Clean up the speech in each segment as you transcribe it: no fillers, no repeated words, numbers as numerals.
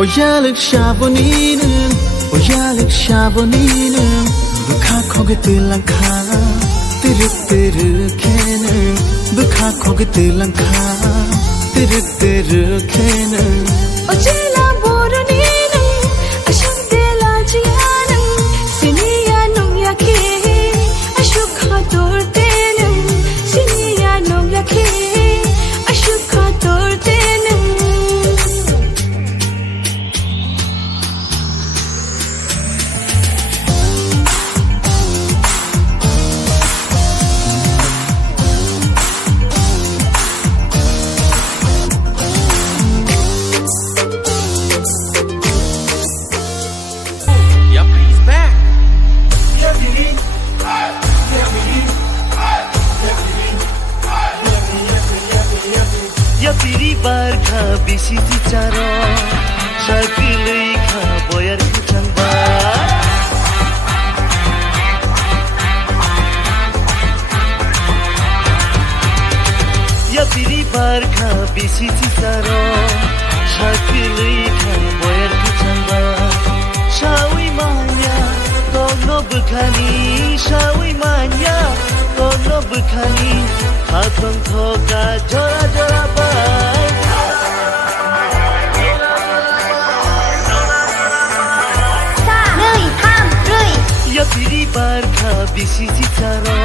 Oyalak shaboninen, oyalak shaboninen. Bukha khoge tilang kha, tirik tirik kenen. Bukha khoge tilang kha, tirik tirik kenen. Ojela boroninen, asham tela jianen. Siniya nung yake, ashuk khator tenen. Siniya nung yake, ashuk khator tenen. Ya piri barkha bisi ticharo shakilei kha boyar kuchangba Ya piri barkha bisi ticharo shakilei kha boyar kuchangba shawi manya togno bukhani shawi manya togno bukhani Hatong thoka jora jora bai Sa rui tham rui Ya piri barkha bisi ticharo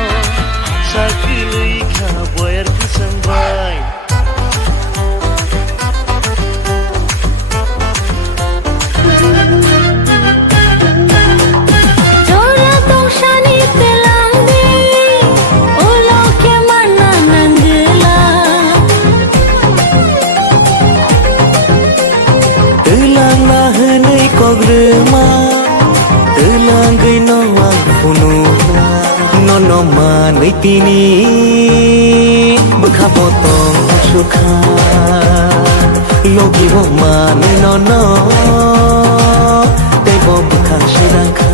shakilei kha boyar kusang bai Jora tong shani telang di ulo ke mana nanggela Telang na henei kogrema Telang gay nawang pununa Nono manay tini Baka potong asukha Logi wo manay nono Tebo baka shirangka